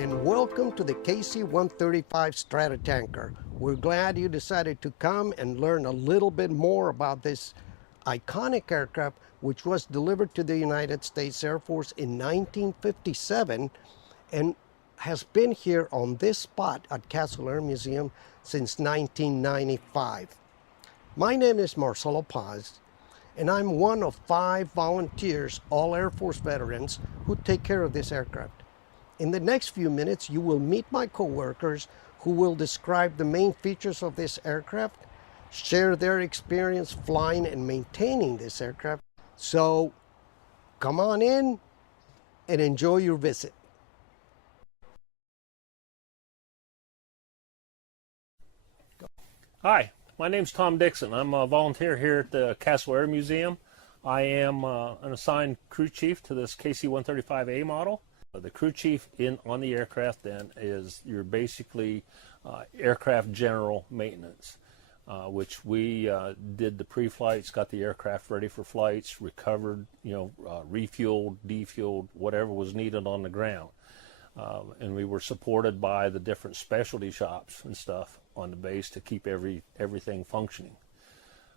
and welcome to the KC-135 Stratotanker. We're glad you decided to come and learn a little bit more about this iconic aircraft, which was delivered to the United States Air Force in 1957 and has been here on this spot at Castle Air Museum since 1995. My name is Marcelo Paz, and I'm one of 5 volunteers, all Air Force veterans, who take care of this aircraft. In the next few minutes, you will meet my coworkers who will describe the main features of this aircraft, share their experience flying and maintaining this aircraft. So come on in and enjoy your visit. Hi, my name's Tom Dixon. I'm a volunteer here at the Castle Air Museum. I am an assigned crew chief to this KC-135A model. The crew chief on the aircraft then is you're basically aircraft general maintenance, which we did the pre-flights, got the aircraft ready for flights, recovered, refueled, defueled, whatever was needed on the ground. And we were supported by the different specialty shops and stuff on the base to keep everything functioning.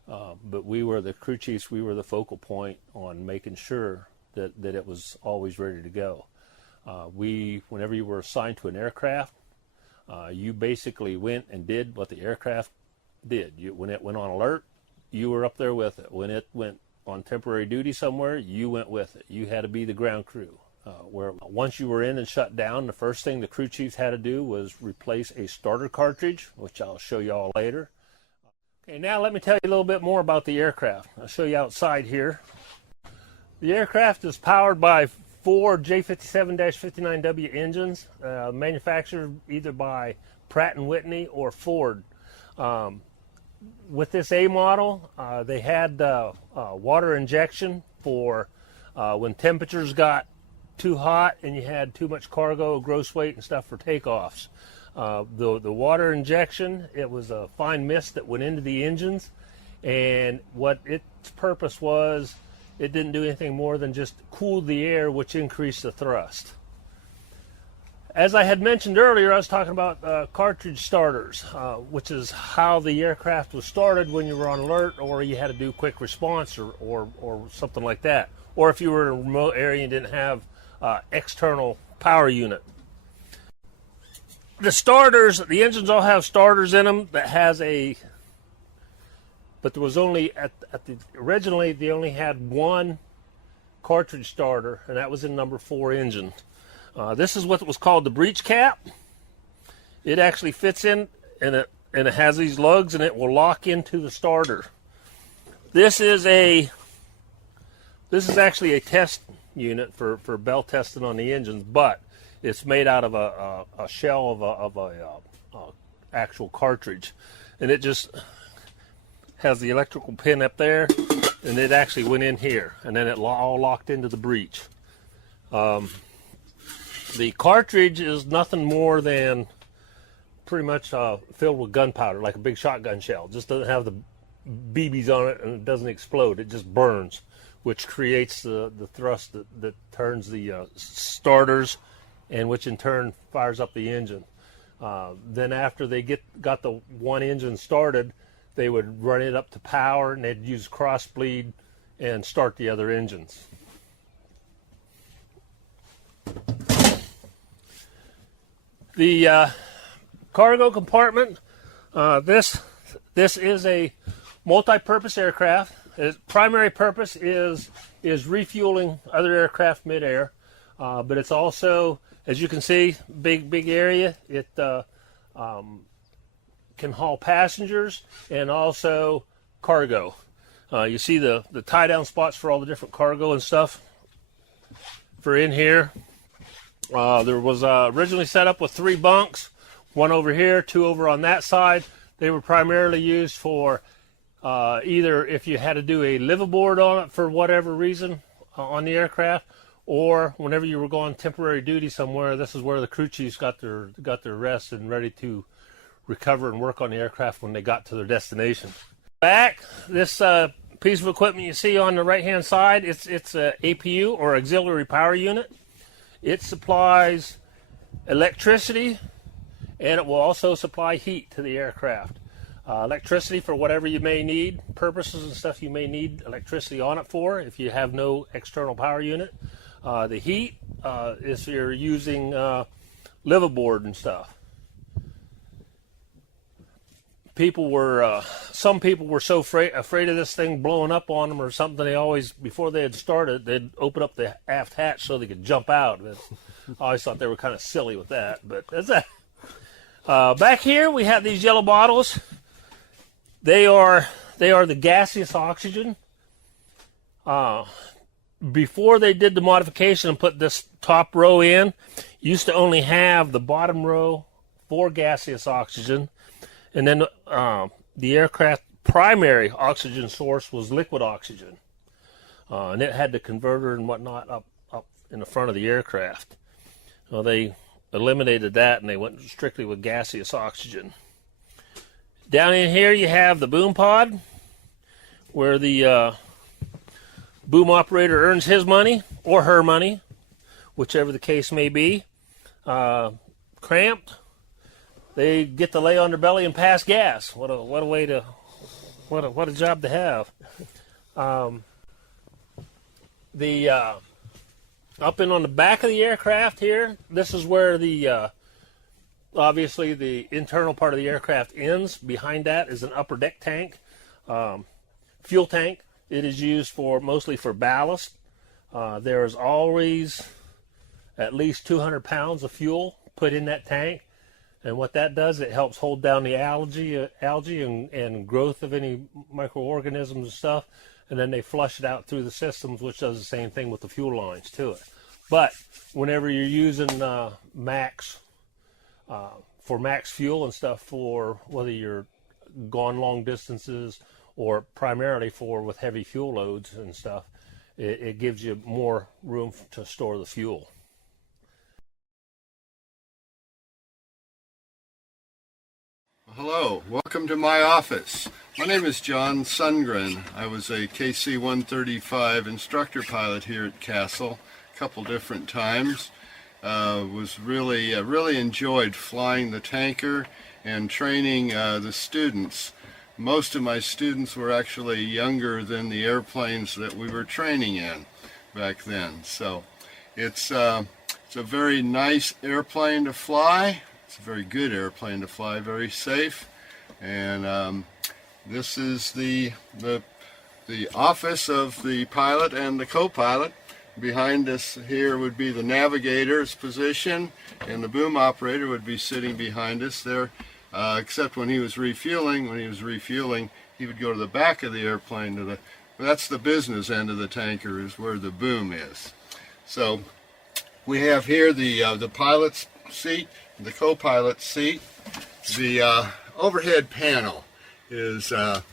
But we were the crew chiefs, we were the focal point on making sure that it was always ready to go. Whenever you were assigned to an aircraft, you basically went and did what the aircraft did. When it went on alert, you were up there with it. When it went on temporary duty somewhere, you went with it. You had to be the ground crew. Where once you were in and shut down, the first thing the crew chiefs had to do was replace a starter cartridge, which I'll show you all later. Okay, now let me tell you a little bit more about the aircraft. I'll show you outside here. The aircraft is powered by 4 J57-59W engines, manufactured either by Pratt & Whitney or Ford. With this A model, they had water injection for when temperatures got too hot and you had too much cargo, gross weight and stuff for takeoffs. The water injection, it was a fine mist that went into the engines, and what its purpose was, it didn't do anything more than just cool the air, which increased the thrust. As I had mentioned earlier, I was talking about cartridge starters, which is how the aircraft was started when you were on alert, or you had to do quick response or something like that. Or if you were in a remote area and didn't have external power unit. The starters, the engines all have starters in them that has but there was only, originally they only had one cartridge starter, and that was in number 4 engine. This is what was called the breech cap. It actually fits in, and it has these lugs, and it will lock into the starter. This is actually a test unit for bell testing on the engines, but it's made out of a shell of a actual cartridge, and it just has the electrical pin up there, and it actually went in here, and then it all locked into the breech. The cartridge is nothing more than pretty much filled with gunpowder, like a big shotgun shell. It just doesn't have the BBs on it, and it doesn't explode. It just burns, which creates the thrust that turns the starters, and which in turn fires up the engine. Then after they got the one engine started, they would run it up to power, and they'd use cross bleed and start the other engines. The cargo compartment, this is a multi-purpose aircraft. Its primary purpose is refueling other aircraft midair, but it's also, as you can see, big area. It can haul passengers and also cargo. You see the tie down spots for all the different cargo and stuff for in here. There was originally set up with 3 bunks, 1 over here, 2 over on that side. They were primarily used for either if you had to do a liveaboard on it for whatever reason on the aircraft, or whenever you were going temporary duty somewhere. This is where the crew chiefs got their rest and ready to recover and work on the aircraft when they got to their destination. Back, this piece of equipment you see on the right hand side, it's a APU, or auxiliary power unit. It supplies electricity, and it will also supply heat to the aircraft. Electricity for whatever you may need, purposes and stuff you may need electricity on it for if you have no external power unit. The heat is if you're using liveaboard and stuff. Some people were so afraid of this thing blowing up on them or something. They always, before they had started, they'd open up the aft hatch so they could jump out. But I always thought they were kind of silly with that. But that's that. Back here we have these yellow bottles. They are the gaseous oxygen. Before they did the modification and put this top row in, used to only have the bottom row for gaseous oxygen. And then the aircraft primary oxygen source was liquid oxygen. And it had the converter and whatnot up in the front of the aircraft. Well, they eliminated that and they went strictly with gaseous oxygen. Down in here you have the boom pod, where the boom operator earns his money or her money, whichever the case may be. Cramped, they get to lay on their belly and pass gas. What a way to, what a job to have. Up and on the back of the aircraft here, this is where the obviously the internal part of the aircraft ends. Behind that is an upper deck tank, fuel tank. It is used mostly for ballast. There is always at least 200 pounds of fuel put in that tank. And what that does, it helps hold down the algae and growth of any microorganisms and stuff. And then they flush it out through the systems, which does the same thing with the fuel lines to it. But whenever you're using max, for max fuel and stuff, for whether you're gone long distances or primarily with heavy fuel loads and stuff, it gives you more room to store the fuel. Hello, welcome to my office. My name is John Sundgren. I was a KC-135 instructor pilot here at Castle a couple different times. Really enjoyed flying the tanker and training the students. Most of my students were actually younger than the airplanes that we were training in back then. So it's a very nice airplane to fly. It's a very good airplane to fly, very safe. And this is the office of the pilot and the co-pilot. Behind us here would be the navigator's position, and the boom operator would be sitting behind us there, except when he was refueling. When he was refueling, he would go to the back of the airplane. That's the business end of the tanker, is where the boom is. So we have here the pilot's seat, the co-pilot's seat. The overhead panel is the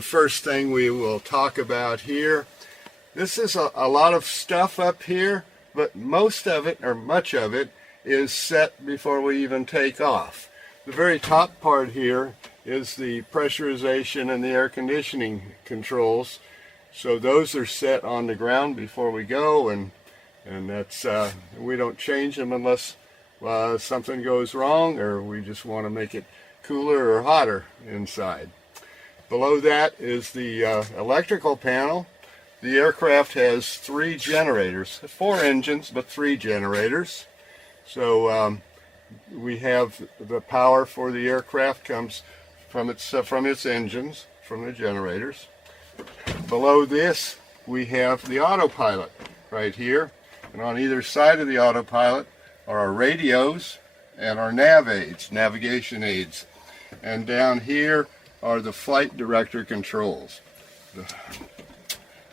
first thing we will talk about here. This is a lot of stuff up here, but most of it, or much of it, is set before we even take off. The very top part here is the pressurization and the air conditioning controls. So those are set on the ground before we go, and that's we don't change them unless something goes wrong or we just want to make it cooler or hotter inside. Below that is the electrical panel. The aircraft has 3 generators, 4 engines, but 3 generators. So we have the power for the aircraft comes from its engines, from the generators. Below this, we have the autopilot right here, and on either side of the autopilot are our radios and our nav aids, navigation aids. And down here are the flight director controls.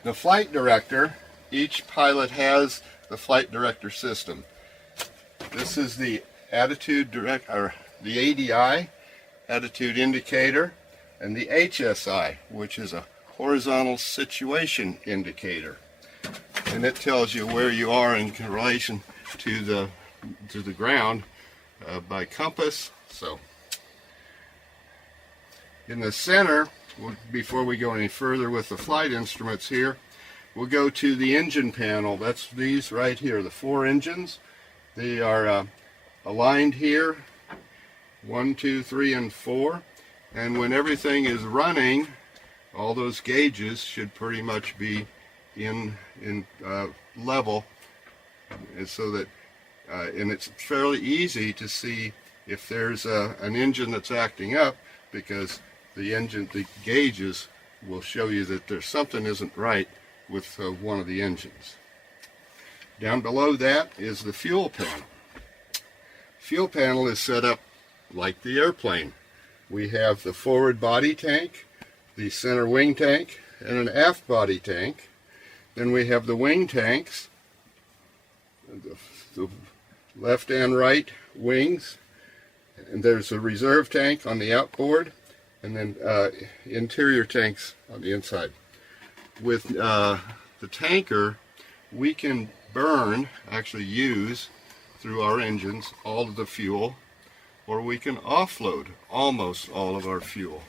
The flight director, each pilot has the flight director system. This is the the ADI, attitude indicator, and the HSI, which is a horizontal situation indicator. And it tells you where you are in relation to the ground by compass. So in the center, before we go any further with the flight instruments here, we'll go to the engine panel. That's these right here, the 4 engines. They are aligned here, 1, 2, 3, and 4. And when everything is running, all those gauges should pretty much be in level, and so that and it's fairly easy to see if there's an engine that's acting up, because the gauges will show you that there's something isn't right with one of the engines. Down below that is the fuel panel. Fuel panel is set up like the airplane. We have the forward body tank, the center wing tank, and an aft body tank. Then we have the wing tanks, the left and right wings, and there's a reserve tank on the outboard, and then interior tanks on the inside. With the tanker, we can actually use through our engines all of the fuel, or we can offload almost all of our fuel,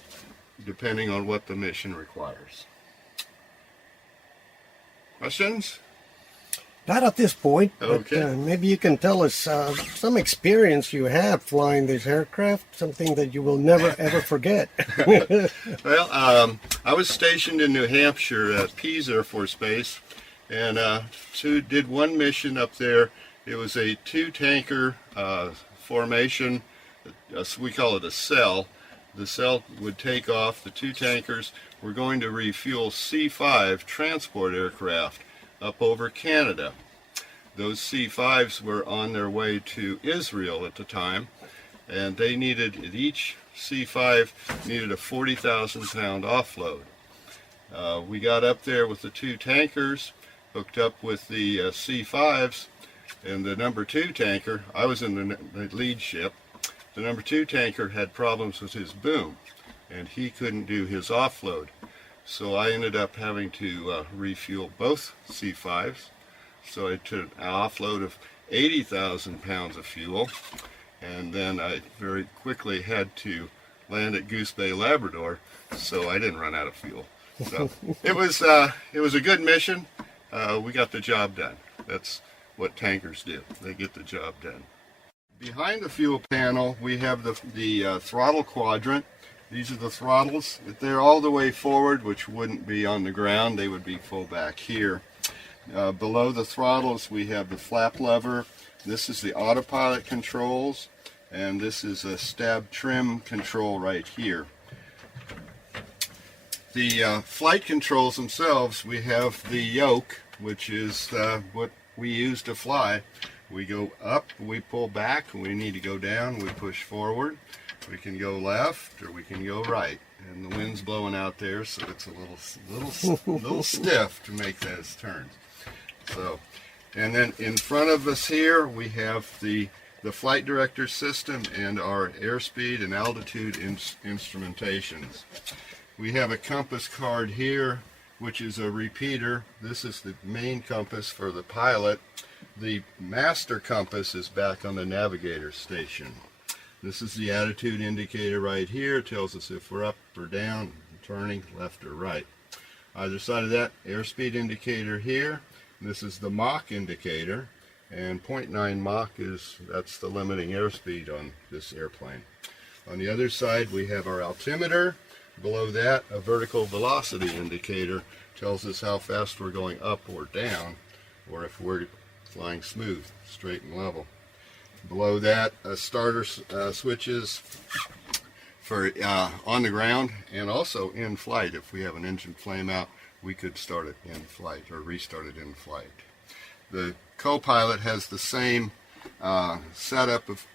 depending on what the mission requires. Questions? Not at this point, Okay. but maybe you can tell us some experience you have flying this aircraft, something that you will never ever forget. Well, I was stationed in New Hampshire at Pease Air Force Base, and did one mission up there. It was a 2-tanker formation. We call it a cell. The cell would take off. The 2 tankers were going to refuel C-5 transport aircraft up over Canada. Those C-5s were on their way to Israel at the time, and they each C-5 needed a 40,000-pound offload. We got up there with the 2 tankers, hooked up with the C-5s, and the number 2 tanker, I was in the lead ship, the number 2 tanker had problems with his boom, and he couldn't do his offload. So I ended up having to refuel both C-5s. So I took an offload of 80,000 pounds of fuel, and then I very quickly had to land at Goose Bay, Labrador, so I didn't run out of fuel. So it was a good mission. We got the job done. That's what tankers do. They get the job done. Behind the fuel panel, we have the throttle quadrant. These are the throttles. They're all the way forward, which wouldn't be on the ground. They would be full back here. Below the throttles, we have the flap lever. This is the autopilot controls, and this is a stab trim control right here. The flight controls themselves, we have the yoke, which is what we use to fly. We go up, we pull back. When we need to go down, we push forward. We can go left or we can go right. And the wind's blowing out there, so it's a little stiff to make those turns. So, and then in front of us here, we have the flight director system and our airspeed and altitude instrumentations. We have a compass card here, which is a repeater. This is the main compass for the pilot. The master compass is back on the navigator station. This is the attitude indicator right here. It tells us if we're up or down, turning left or right. Either side of that, airspeed indicator here. This is the Mach indicator, and 0.9 Mach that's the limiting airspeed on this airplane. On the other side, we have our altimeter. Below that, a vertical velocity indicator tells us how fast we're going up or down, or if we're flying smooth, straight and level. Below that, starter switches for on the ground and also in flight. If we have an engine flame out, we could start it in flight or restart it in flight. The co-pilot has the same setup of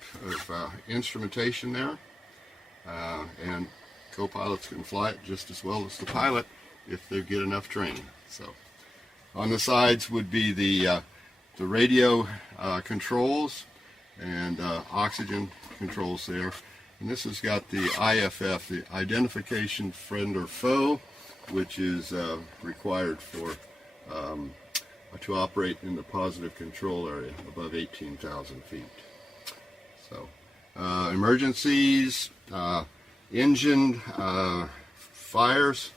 instrumentation there, and co-pilots can fly it just as well as the pilot if they get enough training. So, on the sides would be the radio controls and oxygen controls there. And this has got the IFF, the Identification Friend or Foe, which is required for to operate in the positive control area above 18,000 feet. So, emergencies, engine fires.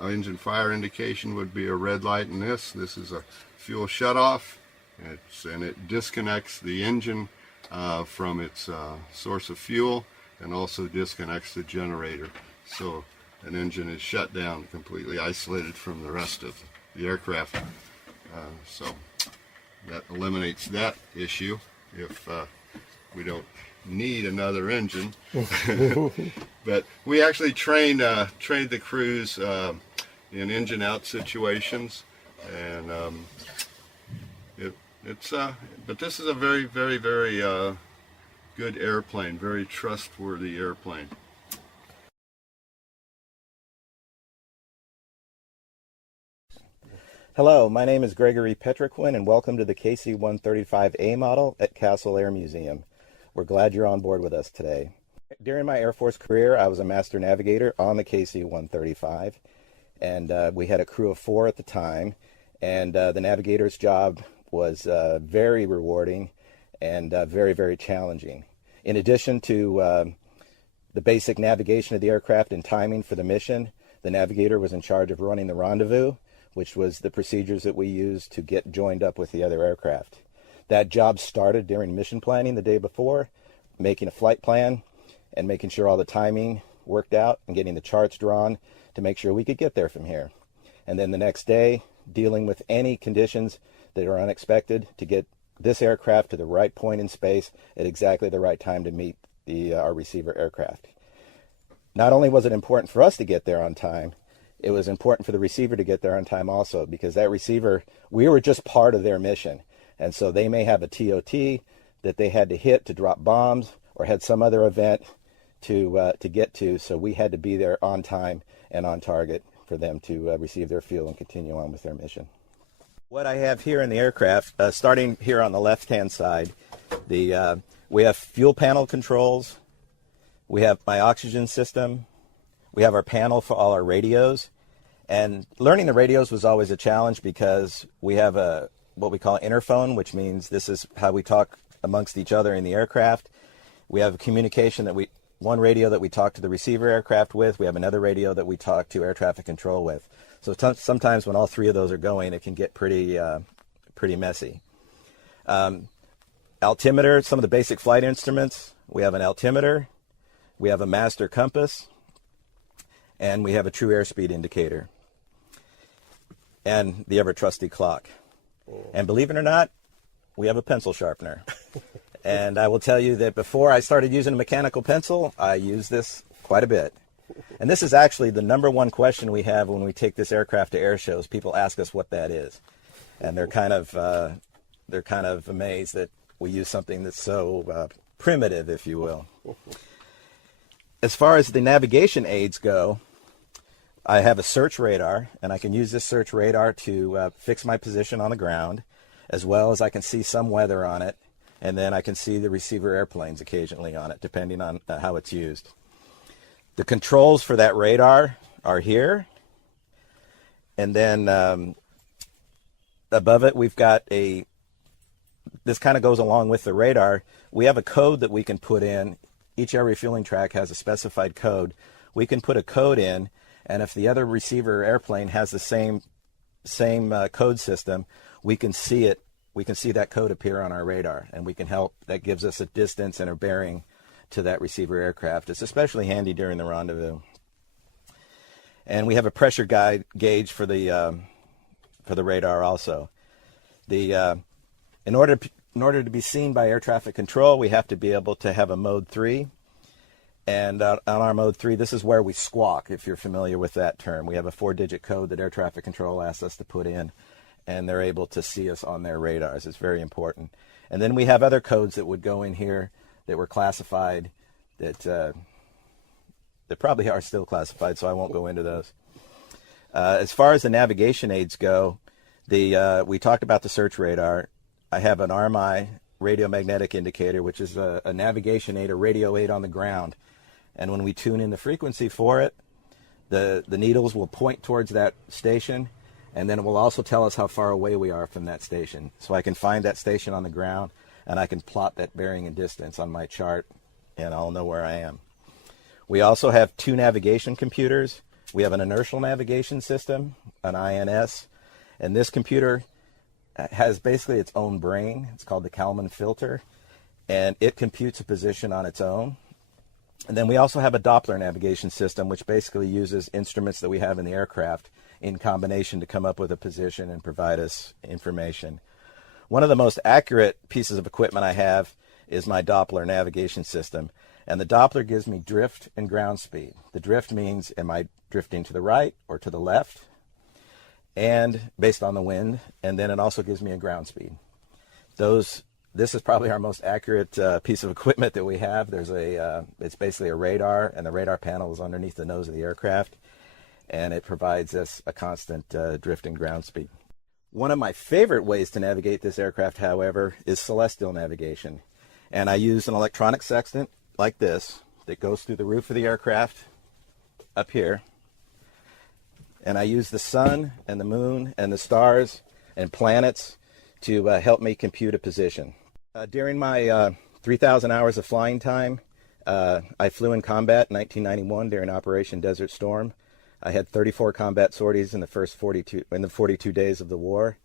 Engine fire indication would be a red light in this. This is a fuel shutoff, and it disconnects the engine from its source of fuel, and also disconnects the generator. So an engine is shut down, completely isolated from the rest of the aircraft. So that eliminates that issue if we don't need another engine. But we actually trained the crews in engine out situations, and but this is a very, very, very good airplane, very trustworthy airplane. Hello, my name is Gregory Petriquin, and welcome to the KC-135A model at Castle Air Museum. We're glad you're on board with us today. During my Air Force career, I was a master navigator on the KC-135, and we had a crew of 4 at the time, and the navigator's job was very rewarding and very, very challenging. In addition to the basic navigation of the aircraft and timing for the mission, the navigator was in charge of running the rendezvous, which was the procedures that we used to get joined up with the other aircraft. That job started during mission planning the day before, making a flight plan and making sure all the timing worked out and getting the charts drawn to make sure we could get there from here. And then the next day, dealing with any conditions that are unexpected to get this aircraft to the right point in space at exactly the right time to meet our receiver aircraft. Not only was it important for us to get there on time, it was important for the receiver to get there on time also, because that receiver, we were just part of their mission. And so they may have a TOT that they had to hit to drop bombs or had some other event to get to. So we had to be there on time and on target for them to receive their fuel and continue on with their mission. What I have here in the aircraft, starting here on the left-hand side, we have fuel panel controls. We have my oxygen system. We have our panel for all our radios. And learning the radios was always a challenge because we have what we call interphone, which means this is how we talk amongst each other in the aircraft. We have communication one radio that we talk to the receiver aircraft with. We have another radio that we talk to air traffic control with. So sometimes when all 3 of those are going, it can get pretty messy. Altimeter, some of the basic flight instruments. We have an altimeter. We have a master compass. And we have a true airspeed indicator. And the ever-trusty clock. And believe it or not, we have a pencil sharpener. And I will tell you that before I started using a mechanical pencil, I used this quite a bit. And this is actually the #1 question we have when we take this aircraft to air shows. People ask us what that is. And they're kind of amazed that we use something that's so primitive, if you will. As far as the navigation aids go, I have a search radar, and I can use this search radar to fix my position on the ground, as well as I can see some weather on it, and then I can see the receiver airplanes occasionally on it, depending on how it's used. The controls for that radar are here, and then above it we've got this kind of goes along with the radar. We have a code that we can put in. Each air refueling track has a specified code. We can put a code in, and if the other receiver airplane has the same code system, we can see it. We can see that code appear on our radar, and we can help. That gives us a distance and a bearing to that receiver aircraft. It's especially handy during the rendezvous. And we have a pressure gauge for the radar also. In order to be seen by air traffic control, we have to be able to have a mode 3. And on our mode 3, this is where we squawk, if you're familiar with that term. We have a 4-digit code that air traffic control asks us to put in, and they're able to see us on their radars. It's very important. And then we have other codes that would go in here that were classified that probably are still classified, so I won't go into those. As far as the navigation aids go, we talked about the search radar. I have an RMI radio magnetic indicator, which is a navigation aid, a radio aid on the ground. And when we tune in the frequency for it, the needles will point towards that station, and then it will also tell us how far away we are from that station. So I can find that station on the ground, and I can plot that bearing and distance on my chart, and I'll know where I am. We also have 2 navigation computers. We have an inertial navigation system, an INS, and this computer has basically its own brain. It's called the Kalman filter. and it computes a position on its own. And then we also have a Doppler navigation system, which basically uses instruments that we have in the aircraft in combination to come up with a position and provide us information. One of the most accurate pieces of equipment I have is my Doppler navigation system. And the Doppler gives me drift and ground speed. The drift means, am I drifting to the right or to the left? And based on the wind. And then it also gives me a ground speed. This is probably our most accurate piece of equipment that we have. It's basically a radar, and the radar panel is underneath the nose of the aircraft, and it provides us a constant drift and ground speed. One of my favorite ways to navigate this aircraft, however, is celestial navigation. And I use an electronic sextant like this that goes through the roof of the aircraft up here. And I use the sun and the moon and the stars and planets to help me compute a position. During my 3,000 hours of flying time, I flew in combat in 1991 during Operation Desert Storm. I had 34 combat sorties in the 42 days of the war.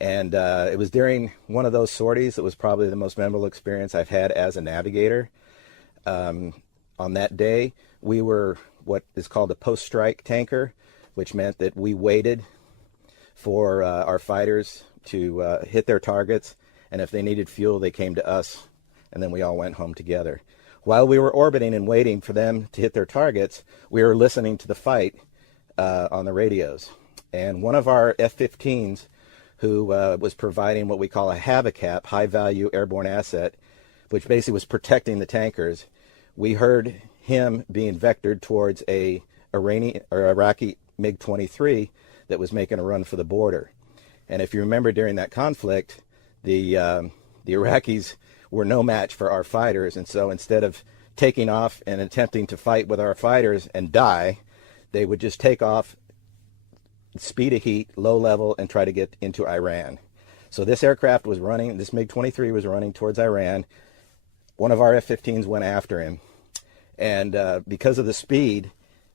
And it was during one of those sorties that was probably the most memorable experience I've had as a navigator. On that day, we were what is called a post-strike tanker, which meant that we waited for our fighters to hit their targets, and if they needed fuel, they came to us, and then we all went home together. While we were orbiting and waiting for them to hit their targets, we were listening to the fight on the radios. And one of our F-15s, who was providing what we call a HAVACAP, high-value airborne asset, which basically was protecting the tankers, we heard him being vectored towards a Iraqi MiG-23 that was making a run for the border. And if you remember during that conflict, the Iraqis were no match for our fighters, and so instead of taking off and attempting to fight with our fighters and die, they would just take off, speed of heat, low level, and try to get into Iran. So this aircraft was running, this MiG-23 was running towards Iran. One of our F-15s went after him, and because of the speed,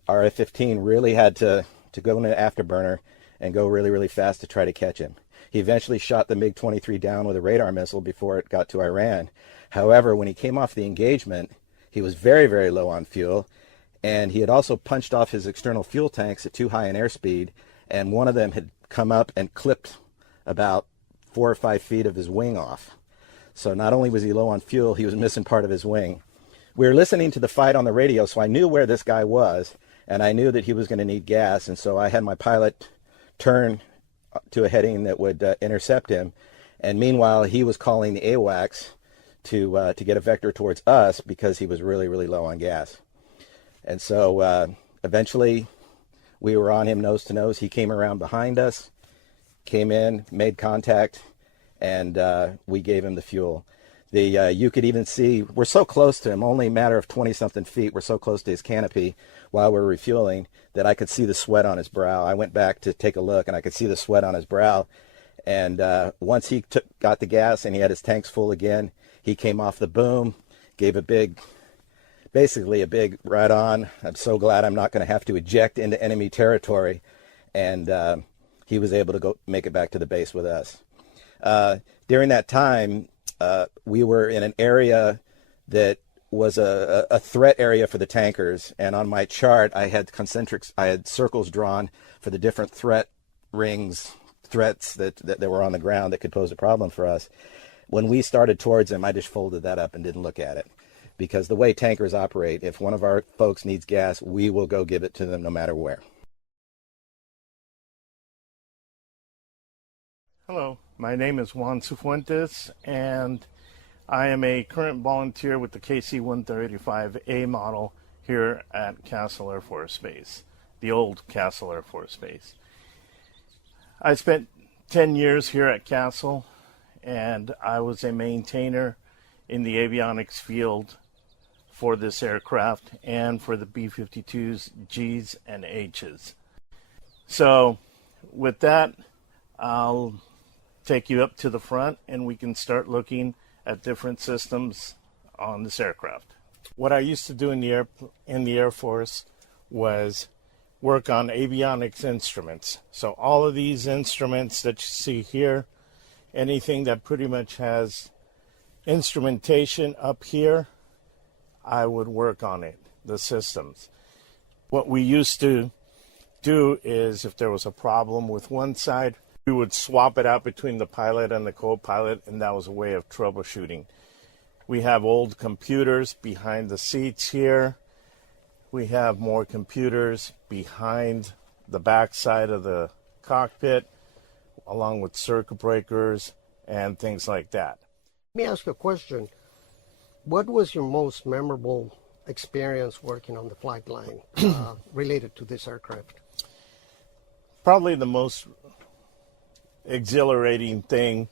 our F-15 really had to go into afterburner and go really, really fast to try to catch him. He eventually shot the MiG-23 down with a radar missile before it got to Iran. However, when he came off the engagement, he was very, very low on fuel, and he had also punched off his external fuel tanks at too high an airspeed, and one of them had come up and clipped about 4 or 5 feet of his wing off. So not only was he low on fuel, he was missing part of his wing. We were listening to the fight on the radio, so I knew where this guy was, and I knew that he was going to need gas, and so I had my pilot turn to a heading that would intercept him, and meanwhile he was calling the AWACS to get a vector towards us because he was really, really low on gas. And so eventually we were on him nose to nose. He came around behind us, came in, made contact, and we gave him the fuel. You could even see, we're so close to him, only a matter of 20-something feet, we're so close to his canopy while we're refueling that I could see the sweat on his brow. I went back to take a look, and I could see the sweat on his brow. And once he got the gas and he had his tanks full again, he came off the boom, gave basically a big right on. I'm so glad I'm not going to have to eject into enemy territory. And he was able to go make it back to the base with us. During that time, we were in an area that was a threat area for the tankers, and on my chart I had circles drawn for the different threats that were on the ground that could pose a problem for us. When we started towards them, I just folded that up and didn't look at it, because the way tankers operate, if one of our folks needs gas, we will go give it to them no matter where. Hello, my name is Juan Cifuentes, and I am a current volunteer with the KC-135A model here at Castle Air Force Base, the old Castle Air Force Base. I spent 10 years here at Castle, and I was a maintainer in the avionics field for this aircraft and for the B-52s, Gs, and Hs. So with that, I'll take you up to the front and we can start looking at different systems on this aircraft. What I used to do in the Air Force was work on avionics instruments. So all of these instruments that you see here, anything that pretty much has instrumentation up here, I would work on it, the systems. What we used to do is if there was a problem with one side, we would swap it out between the pilot and the co-pilot, and that was a way of troubleshooting. We have old computers behind the seats here. We have more computers behind the back side of the cockpit, along with circuit breakers and things like that. Let me ask you a question. What was your most memorable experience working on the flight line related to this aircraft? Probably the most exhilarating thing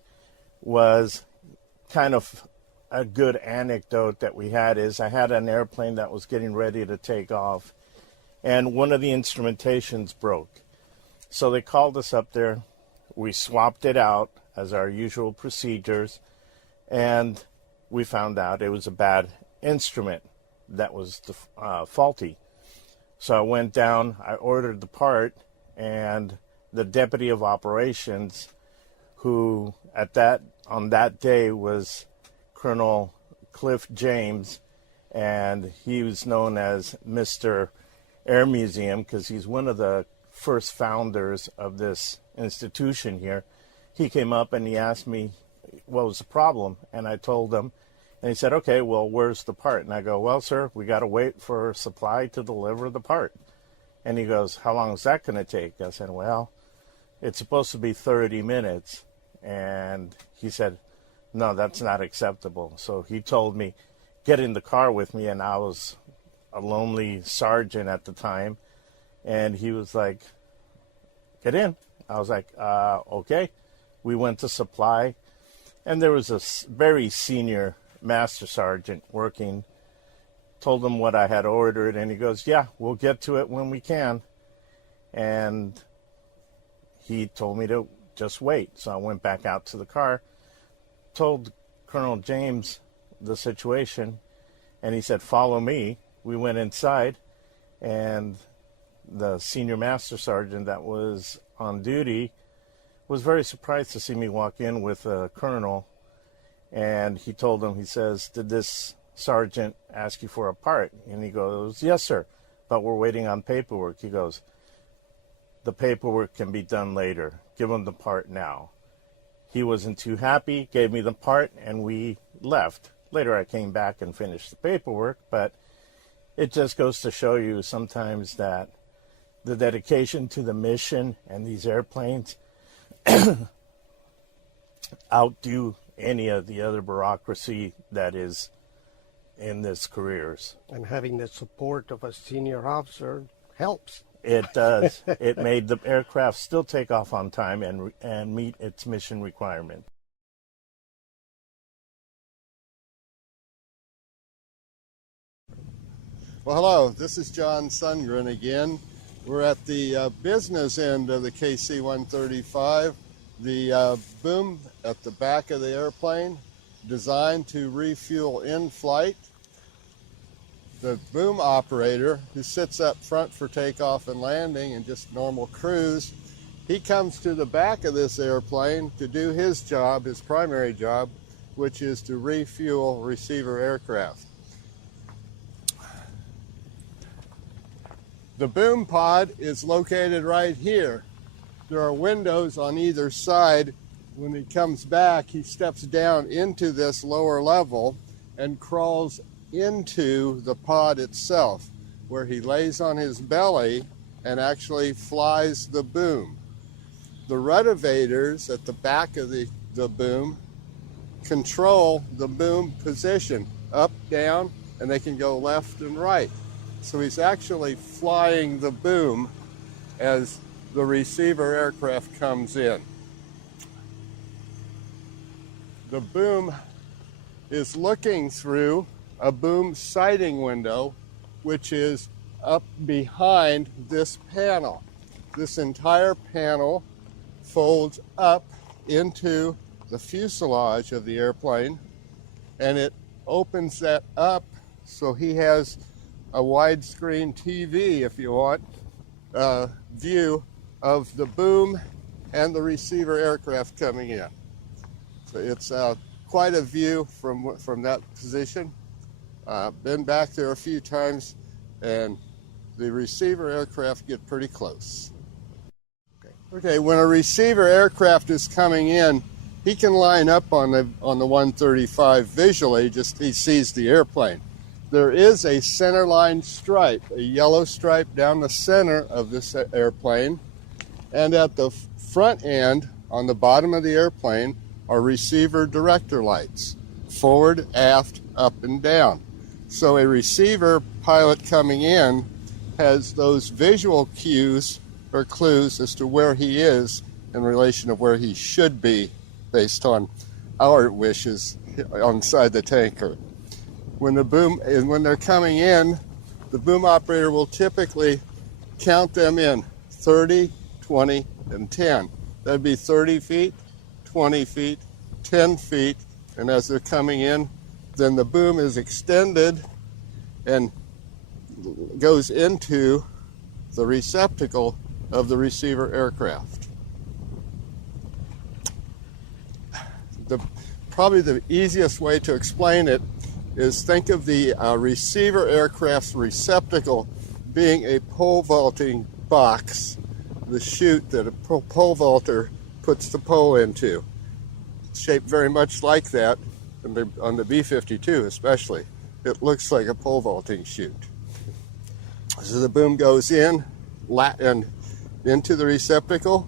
was kind of a good anecdote that we had is I had an airplane that was getting ready to take off, and one of the instrumentations broke. So they called us up there. We swapped it out as our usual procedures, and we found out it was a bad instrument that was faulty. So I went down, I ordered the part, and the deputy of operations, who on that day was Colonel Cliff James, and he was known as Mr. Air Museum because he's one of the first founders of this institution here. He came up and he asked me what was the problem, and I told him, and he said, okay, well, where's the part? And I go, well, sir, we got to wait for supply to deliver the part. And he goes, how long is that going to take? I said, well, it's supposed to be 30 minutes. And he said, no, that's not acceptable. So he told me, get in the car with me. And I was a lonely sergeant at the time. And he was like, get in. I was like, okay. We went to supply. And there was a very senior master sergeant working. Told him what I had ordered, and he goes, yeah, we'll get to it when we can. And he told me to just wait. So I went back out to the car, told Colonel James the situation, and he said, follow me. We went inside, and the senior master sergeant that was on duty was very surprised to see me walk in with a colonel. And he told him, he says, did this sergeant ask you for a part? And he goes, yes, sir, but we're waiting on paperwork. He goes, the paperwork can be done later. Give him the part now. He wasn't too happy, gave me the part, and we left. Later I came back and finished the paperwork, but it just goes to show you sometimes that the dedication to the mission and these airplanes outdo any of the other bureaucracy that is in this careers. And having the support of a senior officer helps. It does. It made the aircraft still take off on time and meet its mission requirement. Well, hello, this is John Sundgren again. We're at the business end of the KC-135. The boom at the back of the airplane, designed to refuel in flight. The boom operator, who sits up front for takeoff and landing and just normal cruise, he comes to the back of this airplane to do his job, his primary job, which is to refuel receiver aircraft. The boom pod is located right here. There are windows on either side. When he comes back, he steps down into this lower level and crawls into the pod itself, where he lays on his belly and actually flies the boom. The rotavators at the back of the boom control the boom position, up, down, and they can go left and right. So he's actually flying the boom as the receiver aircraft comes in. The boom is looking through a boom sighting window, which is up behind this panel. This entire panel folds up into the fuselage of the airplane, and it opens that up so he has a widescreen TV, if you want, view of the boom and the receiver aircraft coming in. So it's quite a view from that position. Been back there a few times, and the receiver aircraft get pretty close. Okay, when a receiver aircraft is coming in, he can line up on the 135 visually, just he sees the airplane. There is a center line stripe, a yellow stripe down the center of this airplane, and at the front end, on the bottom of the airplane, are receiver director lights, forward, aft, up, and down. So a receiver pilot coming in has those visual cues or clues as to where he is in relation to where he should be based on our wishes inside the tanker. When they're coming in, the boom operator will typically count them in 30, 20, and 10. That'd be 30 feet, 20 feet, 10 feet, and as they're coming in, then the boom is extended and goes into the receptacle of the receiver aircraft. Probably the easiest way to explain it is think of the receiver aircraft's receptacle being a pole vaulting box, the chute that a pole vaulter puts the pole into. It's shaped very much like that on the B-52 especially. It looks like a pole vaulting chute. So the boom goes in and into the receptacle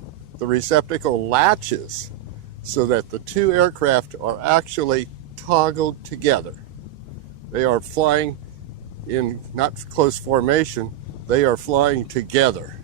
latches so that the two aircraft are actually toggled together. They are flying in not close formation, they are flying together.